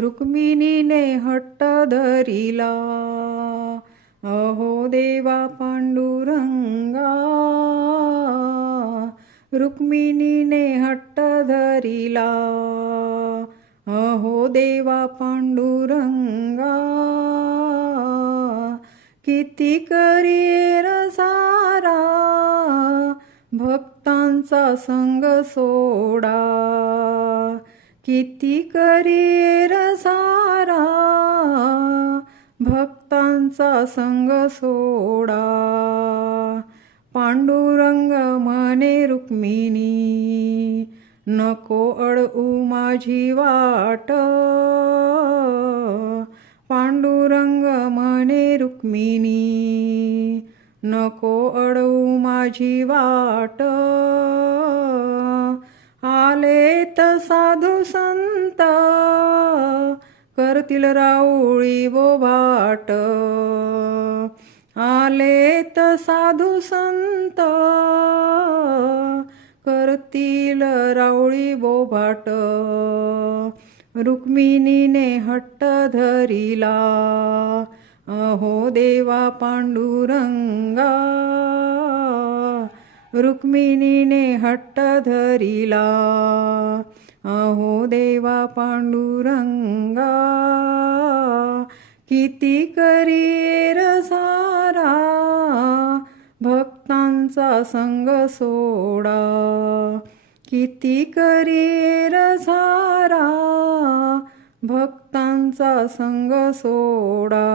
रुक्मिणीने हट्ट धरिला, अहो देवा पांडुरंगा. रुक्मिणीने हट्ट धरिला, अहो देवा पांडुरंगा. किती करीर सारा भक्तांचा संग सोडा. किती करीर सारा भक्तांचा संग सोडा. पांडुरंग म्हणे रुक्मिणी, नको अडवू माझी वाट. पांडुरंग म्हणे रुक्मिणी, नको अडवू माझी वाट. आलेत साधू संत, करतील राऊळी बोभाट. आलेत साधू संत, करतील राऊळी बोभाट. रुक्मिणीने हट्ट धरिला, अहो देवा पांडुरंगा. रुक्मिणीने हट्ट धरिला, अहो देवा पांडुरंगा. किती करीर सारा भक्तांचा संग सोडा. किती करीर सारा भक्तांचा संग सोडा.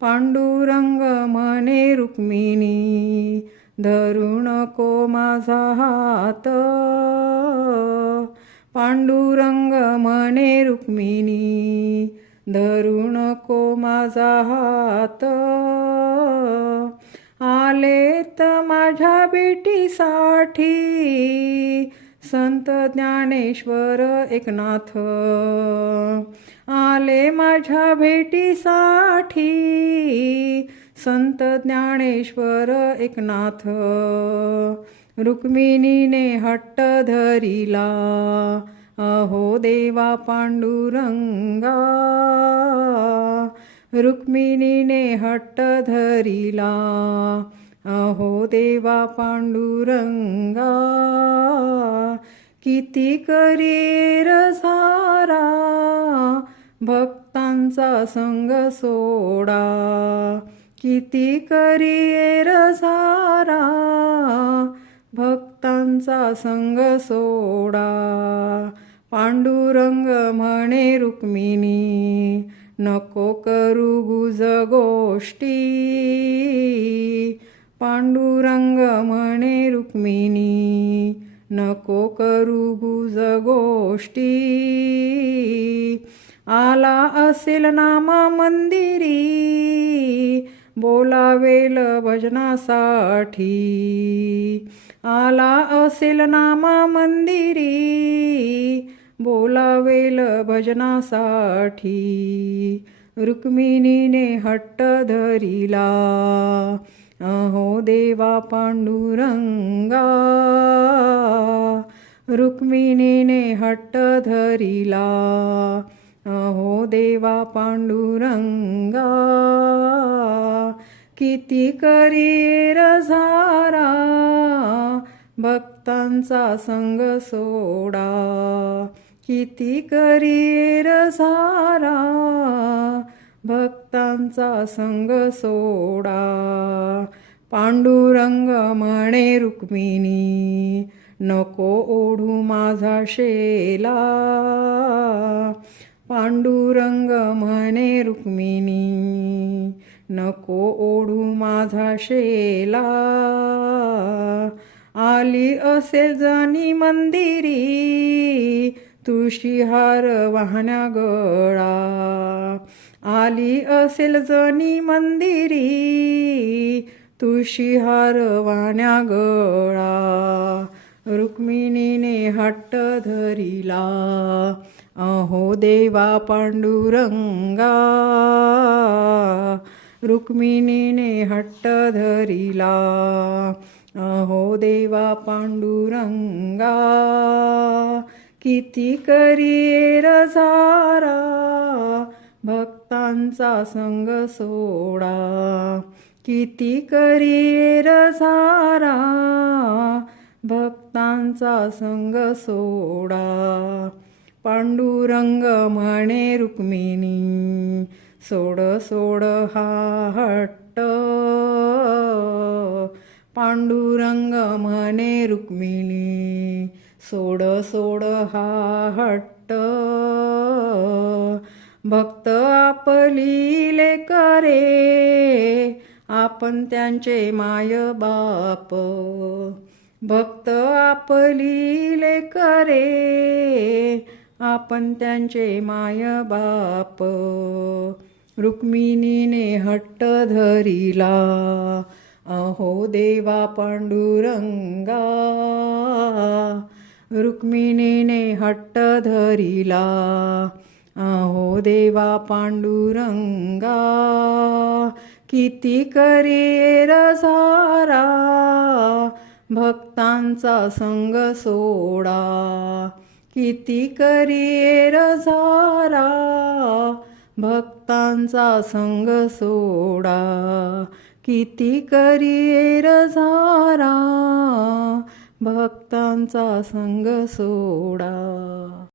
पांडुरंग म्हणे रुक्मिणी, धरू नको माझा हात. पांडुरंग म्हणे रुक्मिणी, धरू नको माझा हात. आलेत माझ्या भेटीसाठी संत ज्ञानेश्वर एकनाथ. आले माझ्या भेटीसाठी संत ज्ञानेश्वर एकनाथ. रुक्मिणीने हट्ट धरिला, अहो देवा पांडुरंगा. रुक्मिणीने हट्ट धरिला, अहो देवा पांडुरंगा. किती करीर सारा भक्तांचा संग सोडा. किती करीर सारा भक्तांचा संग सोडा. पांडुरंग म्हणे रुक्मिणी, नको करू गुज गोष्टी. पांडुरंग म्हणे रुक्मिणी, नको करू गुज गोष्टी. आला असेल नामा मंदिरी, बोलावेल भजनासाठी. आला असेल नामा मंदिरी, बोलावेल भजनासाठी. रुक्मिणीने हट्ट धरिला, अहो देवा पांडुरंगा. रुक्मिणीने हट्ट धरिला, अहो देवा पांडुरंगा. किती करीर सारा भक्तांचा संग सोडा. किती करीर सारा भक्तांचा संग सोडा. पांडुरंग म्हणे रुक्मिणी, नको ओढू माझा शेला. पांडुरंग म्हणे रुक्मिणी, नको ओढू माझा शेला. आली असेल जनी मंदिरी, तुळशीहार वाहण्या गळा. आली असेल जनी मंदिरी, तुळशीहार वाहण्या गळा. रुक्मिणीने हट्ट धरिला, अहो देवा पांडुरंगा. रुक्मिणीने हट्ट धरिला, अहो देवा पांडुरंगा. किती करिएर झारा भक्तांचा संग सोडा किती करिएर झारा भक्तांचा संग सोडा पांडुरंग म्हणे रुक्मिणी सोड सोड हा हट्ट पांडुरंग म्हणे रुक्मिणी सोड सोड हा हट्ट भक्त आपली लेकरे आपण त्यांचे माय बाप भक्त आपली लेकरे आपण त्यांचे माय बाप रुक्मिणीने हट्ट धरिला अहो देवा पांडुरंगा रुक्मिणीने हट्ट धरिला अहो देवा पांडुरंगा किती करिएर झारा भक्तांचा संग सोडा किती करिएर झारा भक्तांचा संग सोडा किती करिएर झारा भक्तांचा संग सोडा